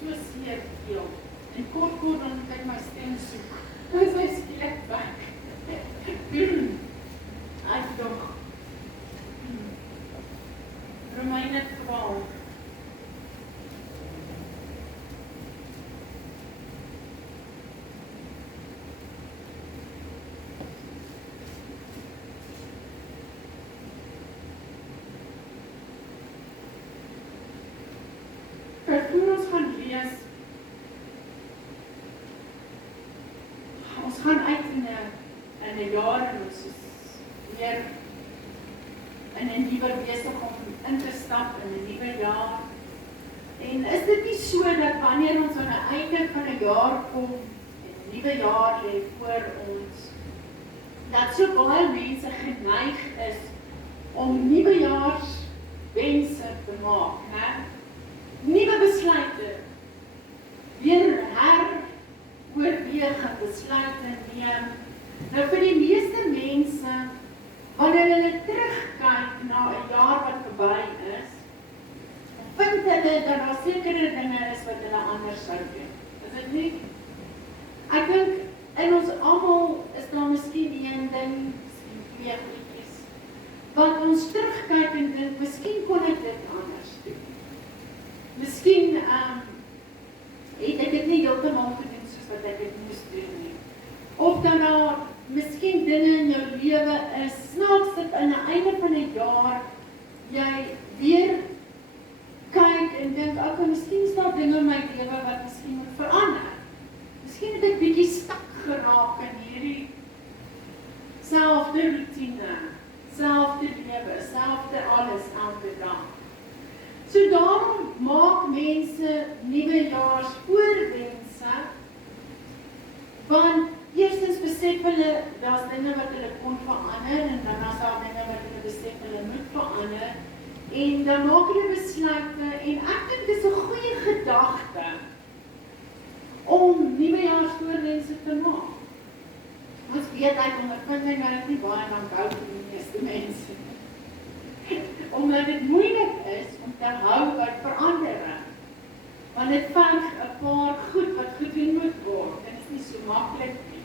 so seer keel. En kort dan moet ek my stem soek. Dis hy skielik weg. Uitdog. Romeine 12. Voor ons gaan lees, ons gaan uit in 'n jaar en ons is weer in 'n nuwe besig om in te stap in 'n nuwe jaar. En is dit nie so dat wanneer ons aan die einde van 'n jaar kom en 'n nuwe jaar lê voor ons, dat so baie mense geneig is om nuwejaarswense te maak, né? Nuwe besluite, weer heroorweeg en besluite neem. Nou vir die meeste mense, wanneer hulle terugkyk na 'n jaar wat verby is, vind hulle dat daar sekere dinge is wat hulle anders sou doen. Is dit nie? Ek dink in ons almal is daar miskien een ding, miskien twee goedjies, wat ons terugkyk en dink, miskien kon ek dit anders doen. Miskien het ek dit nie heeltemal gedoen soos wat ek dit moes doen nie. Of dan nou, miskien dinge in jou lewe is, snaaks dat aan die einde van 'n jaar, jy weer kyk en dink, okay, miskien is daar dinge in my lewe wat miskien moet verander. Miskien het ek bietjie stak geraak in hierdie selfde routine, selfde lewe, selfde alles elke dag. So daarom maak mense nuwejaarsvoorwense, want eerstens besef hulle, daar's dinge wat hulle kon verander, en dan is daar dinge wat hulle besef hulle moet verander, en dan maak hulle besluite, en ek dink dit is 'n goeie gedagte, om nuwejaarsvoorwense te maak. Ons weet uit ondervinding dat dit nie baie lang hou vir die meeste mense. Omdat dit moeilik is om te hou by verandering. Want dit verg 'n paar goed wat gedoen moet word. Dit is nie so maklik nie.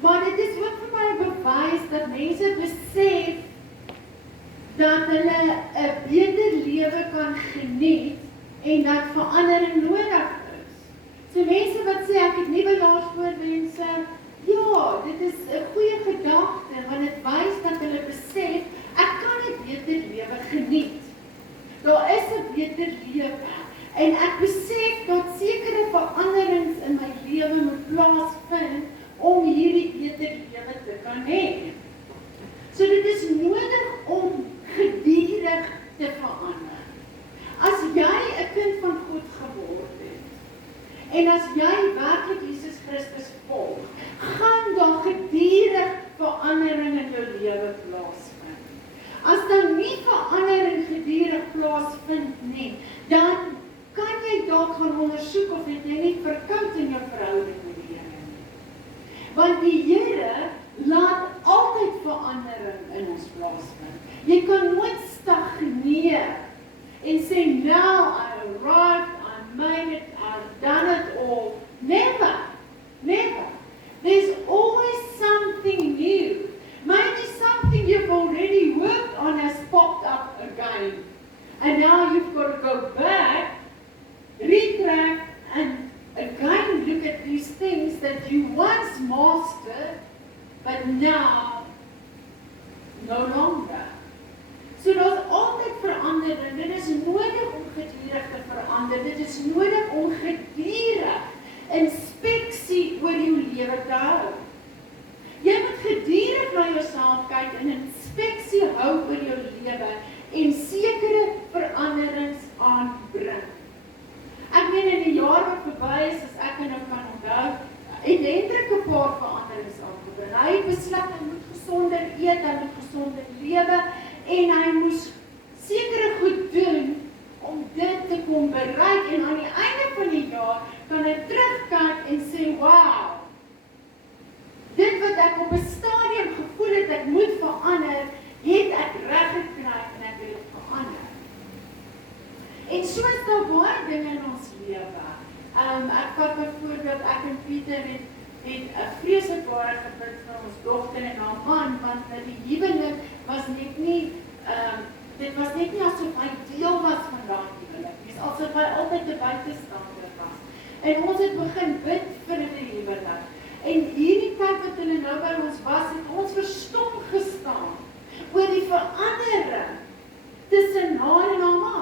Maar dit is ook vir my 'n bewys dat mense besef dat hulle 'n beter lewe kan geniet en dat verandering nodig is. So mense wat sê ek het nuwejaarsvoorwense, ja, dit is 'n goeie gedagte want dit wys dat hulle besef ek kan 'n beter lewe geniet. Daar is 'n beter lewe en ek besef dat sekere veranderings in my lewe moet plaasvind om hierdie beter lewe te kan hê. So dit is nodig om gedurig te verander. As jy 'n kind van God geword het en as jy werklik Jesus Christus volg, gaan daar gedurig verandering in jou lewe plaasvind. As dan nie verandering gedurig plaasvind nie, dan kan jy dalk gaan ondersoek of het jy nie verkoud in jou verhouding met die Here nie. Want die Here laat altyd verandering in ons plaasvind. Jy kan nooit stagneer en sê, now I arrived, I made it, I've done it all. Never, never. There's always something new. Maybe something you've already worked on has popped up again. And now you've got to go back, retract, and again look at these things that you once mastered, but now no longer. So daar's altyd verandering. Dit is nodig om gedurig te verander. Dit is nodig om gedurig inspeksie oor jou lewe te hou. Jy moet gedurig na jouself kyk en inspeksie hou oor jou lewe en sekere veranderings aanbring. Ek meen in die jaar wat verby is, as ek nou kan onthou, het Hendrik 'n paar veranderings aangebring. Hy het besluit hy moet gesonder eet, hy moet gesonder lewe en hy moes sekere goed doen om dit te kom bereik en aan die einde van die jaar kan hy terugkyk en sê, wow, dit wat ek op 'n stadium gevoel het ek moet verander, het ek reg gekry en ek het dit verander. En so is daar baie dinge in ons lewe Ek vat byvoorbeeld, ek en Pieter het 'n vreesbare gebid vir ons dogter en haar man, want die huwelik was net nie, dit was net nie asof hy deel was van daai huwelik, dis asof hy altyd 'n buitestander was. En ons het begin bid vir die huwelik. En hierdie tyd wat hulle nou by ons was, het ons verstom gestaan oor die verandering tussen haar en haar man.